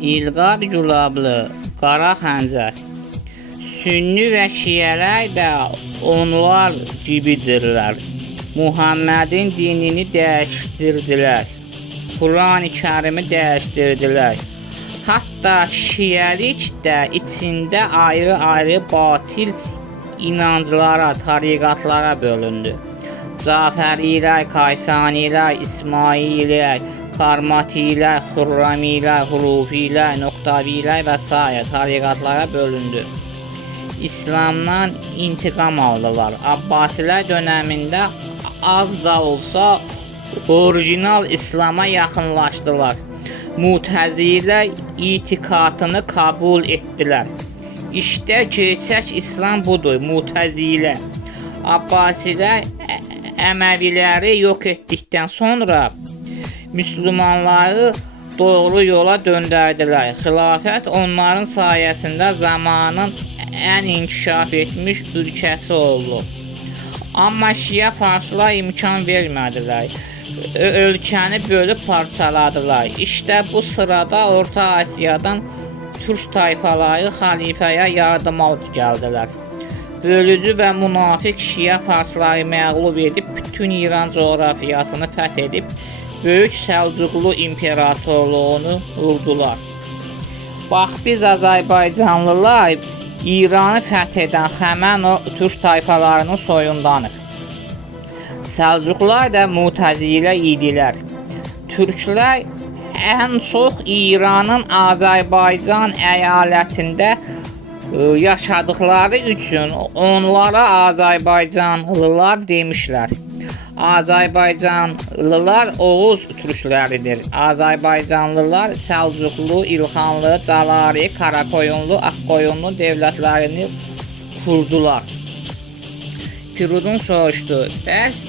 İlqar Gülablı, Qara Xəncər. Sünni və şiyələr də onlar gibidirlər. Muhammedin dinini dəyişdirdilər. Quran-ı Kərimi dəyişdirdilər. Hatta şiyəlik də içində ayrı-ayrı batil inanclara, tariqatlara bölündü. Caferilər, Kaysanilər, İsmaililər, Karmatilər, Xurramilər, Hurufilər, Noktavilər və s. tariqatlara bölündü. İslamdan intiqam aldılar. Abbasilər dönəmində az da olsa orijinal İslama yaxınlaşdılar. Mutəzilə itikadını kabul etdilər. İşte gerçək İslam budur, Mutəzilə. Abbasilər Əməviləri yox etdikdən sonra Müslümanları doğru yola döndərdilər. Xilafət onların sayəsində zamanın ən inkişaf etmiş ülkəsi oldu. Amma Şiə farslar imkan vermədilər. Ölkəni bölüb parçaladılar. İşte bu sırada Orta Asiyadan Türk tayfaları xəlifəyə yardıma gəldilər. Bölücü və münafiq Şiə farsları məğlub edib bütün İran coğrafiyasını fəth edib Böyük Səlcuqlu imperatorluğunu vurdular. Bax biz Azərbaycanlılar İranı fəth edən həmən o Türk tayfalarının soyundanıq. Səlcuqlar da Mutəzilə idilər. Türklər ən çox İranın Azərbaycan əyalətində yaşadıkları üçün onlara Azərbaycanlılar demişlər. Azərbaycanlılar Oğuz türkləridir. Azərbaycanlılar Səlcuqlu, İlxanlı, Calari, Qarakoyunlu, Ağqoyunlu dövlətlərini kurdular. Firudun soruşdu, bəs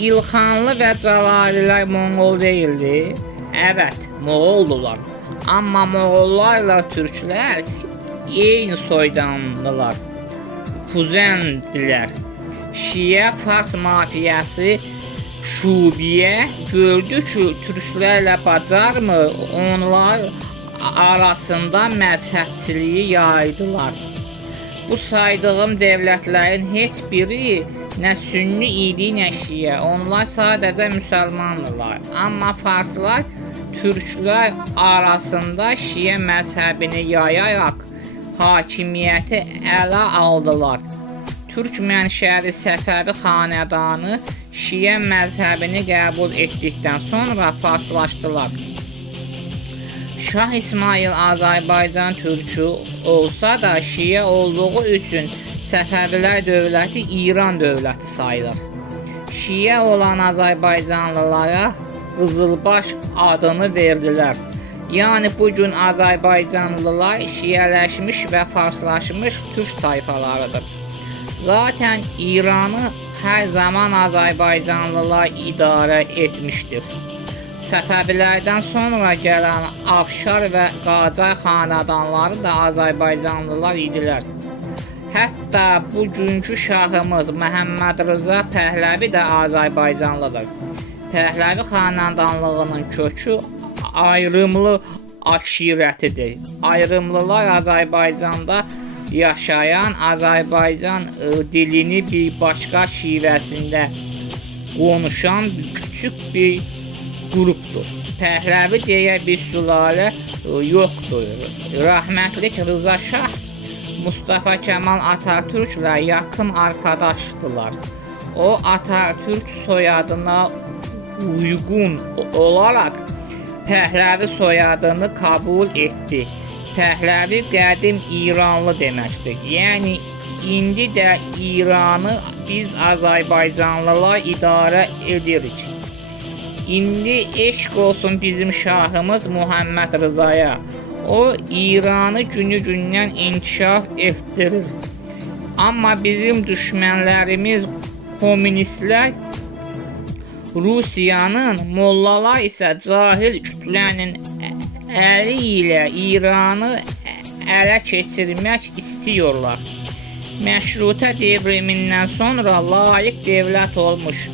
İlxanlı və Calarilər Moğol deyildi? Evet, Moğoldular. Amma Moğollarla Türklər eyni soydandılar. Kuzendiler. Şiə Fars mafiyası Şubiyə gördü ki, türklərlə bacarmı, onlar arasında məzhəbçiliyi yaydılar. Bu saydığım dövlətlərin heç biri nə sünni idi, nə şiə. Onlar sadəcə müsəlmandırlar. Amma farslar türklər arasında şiə məzhəbini yayaraq hakimiyyəti ələ aldılar. Türk mənşəli Səfəvi xanədanı şiə məzhəbini qəbul etdikdən sonra farslaşdılar. Şah İsmail Azərbaycan türkü olsa da şiə olduğu üçün Səfəvilər dövləti İran dövləti sayılır. Şiə olan Azərbaycanlılara Qızılbaş adını verdilər. Yəni bugün Azərbaycanlılar şiələşmiş və farslaşmış türk tayfalarıdır. Zaten İranı hər zaman Azərbaycanlılar idarə etmişdir. Səfəvilərdən sonra gələn Afşar və Qacar xanədanları da Azərbaycanlılar idilər. Hətta bugünkü şahımız Məhəmməd Rıza Pəhləvi də Azərbaycanlıdır. Pəhləvi xanədanlığının kökü ayrımlı aşirətidir. Ayrımlılar Azərbaycanda yaşayan, Azərbaycan dilini bir başqa şivəsində konuşan küçük bir qrupdur. Pəhləvi deyə bir sülalə yoxdur. Rəhmətlik Rıza Şah Mustafa Kemal Atatürklə yaxın arkadaşdılar. O Atatürk soyadına uyğun olaraq Pəhləvi soyadını kabul etdi. Pəhləvi qədim İranlı deməkdir. Yəni indi də İranı biz Azərbaycanlılar idarə edirik. İndi eşq olsun bizim şahımız Muhammed Rızaya. O İranı günü-gündən inkişaf etdirir. Amma bizim düşmənlərimiz komünistlər Rusiyanın, mollalar isə cahil kütlənin əli ilə İranı ələ keçirmək istiyorlar. Məşrutə devrimindən sonra layiq dövlət olmuş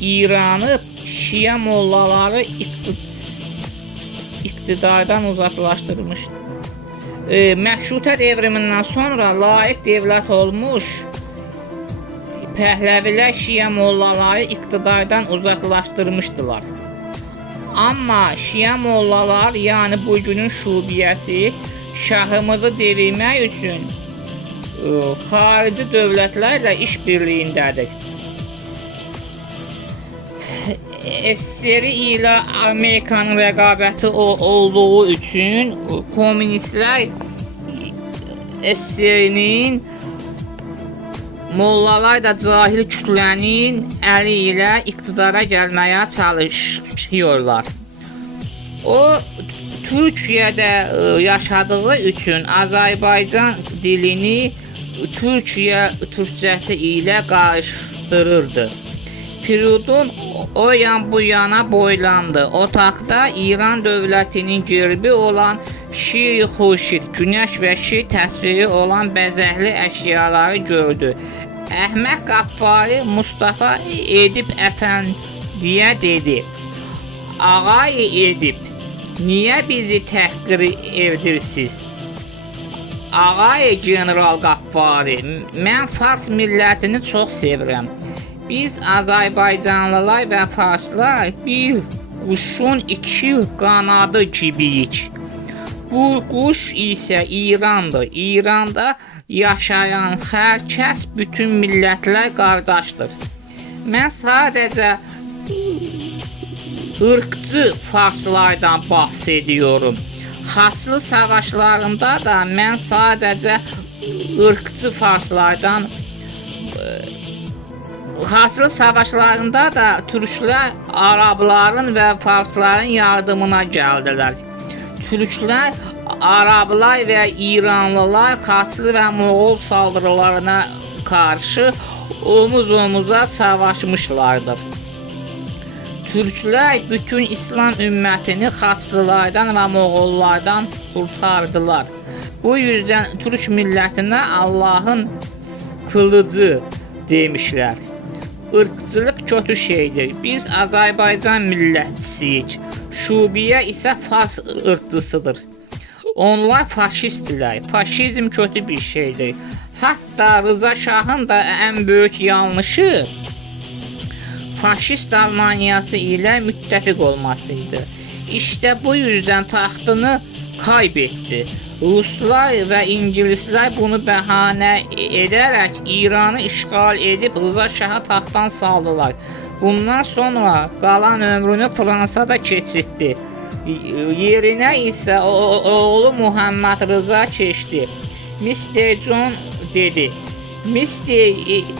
İranı Şiə mollaları iqtidardan uzaqlaşdırmış. Məşrutə devrimindən sonra layiq dövlət olmuş Pəhləvilər Şiə mollaları iqtidardan uzaqlaşdırmışdılar. Amma Şiə mollalar, yəni bugünün şubiyəsi, şahımızı devirmək üçün xarici dövlətlərlə iş birliyindədir. SSR ilə Amerikanın rəqabəti olduğu üçün komünistlər SSR-nin mollalar da cahil kütlənin əli ilə iqtidara gəlməyə çalışıyorlar. O Türkiyədə yaşadığı üçün Azərbaycan dilini Türkiyə türkçəsi ilə qarışdırırdı. Firidun o yan bu yana boylandı. Otaqda İran dövlətinin gerbi olan Şir Xurşid, günəş və şir təsviri olan bəzəkli əşyaları gördü. Əhməd Qaffari Mustafa Edib Əfəndiyə dedi: "Ağay Edib, niyə bizi təhqir edirsiniz?" "Ağay General Qaffari, mən Fars millətini çox sevirəm. Biz Azərbaycanlılar və Farslar bir quşun iki qanadı gibiyik. Bu quş isə İrandır. İranda yaşayan hər kəs, bütün millətlər qardaşdır. Mən sadəcə ırqçı farslardan bəhs ediyorum. Xaçlı savaşlarında da mən sadəcə ırqçı farslardan Xaçlı savaşlarında da türklər Arabların və Farsların yardımına gəldilər. Türklər, Arablar və İranlılar Xaçlı və Moğol saldırılarına qarşı omuz-omuza savaşmışlardır. Türklər bütün İslam ümmətini Xaçlılardan və Moğollardan qurtardılar. Bu yüzden Türk millətinə Allahın kılıcı demişlər. Irqçılıq kötü şeydir. Biz Azərbaycan millətçisiyik. Şubiyə isə Fars ırqçısıdır. Onlar faşistdirlər. Faşizm kötü bir şeydir. Hatta Rıza Şahın da ən böyük yanlışı faşist Almaniyası ilə müttəfiq olmasıydı. İşte bu yüzden taxtını kaybetti. Ruslar və İngilislər bunu bəhanə edərək İranı işğal edib Rıza Şahı taxtdan saldılar. Bundan sonra qalan ömrünü Fransada keçirdi. Yerinə isə oğlu Muhammed Rıza keçdi. Mr. John dedi: "Mr.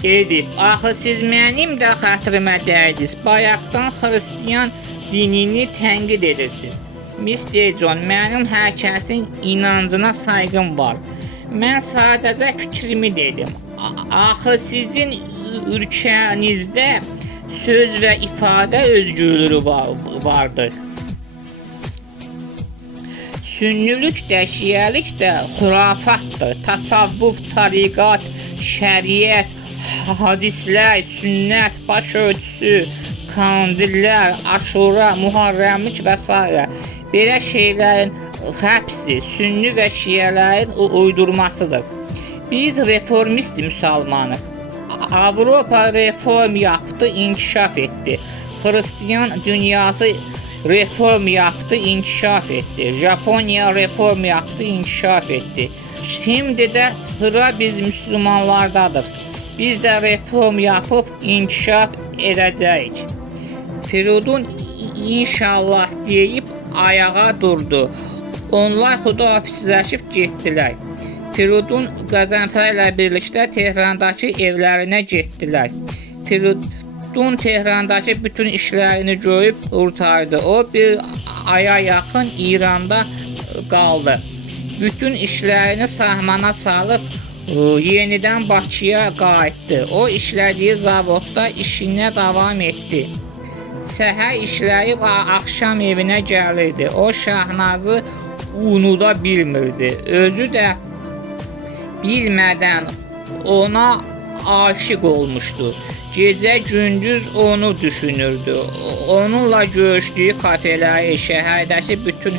Edib, axı siz mənim də xətrimə dəydiniz. Bayaqdan xristiyan dinini tənqid edirsiniz. Mr. John, mənim hər kəsin inancına sayğım var. Mən sadəcə fikrimi dedim. Axı sizin ülkənizdə söz və ifadə özgürlüyü vardır. Sünnülük də, şiəlik də xurafatdır. Tasavvuf, tariqat, şəriət, hadislər, sünnət, başörtüsü, kandillər, aşura, muharrəmlik və s. Belə şeylərin həbsi sünni və şiələrin uydurmasıdır. Biz reformist müsəlmanıq. Avropa reform yaptı, inkişaf etdi. Hristiyan dünyası reform yaptı, inkişaf etdi. Japonya reform yaptı, inkişaf etdi. Şimdi də sıra biz Müslümanlardadır. Biz də reform yapıb inkişaf edəcəyik." Firidun inşallah deyib ayağa durdu. Onlar xudahafizləşib getdilər. Firidun Qəzənfər ilə birlikdə Tehrandakı evlərinə getdilər. Firidun Tehrandakı bütün işlərini görüb qurtardı. O bir aya yaxın İranda qaldı. Bütün işlərini sahmana salıb yenidən Bakıya qayıtdı. O işlədiyi zavodda işinə davam etdi. Səhər işləyib axşam evinə gəlirdi. O Şahnazı unuda bilmirdi. Özü də bilmədən ona aşiq olmuşdu. Gecə gündüz onu düşünürdü. Onunla görüşdüyü kafeleri, şəhərdəki bütün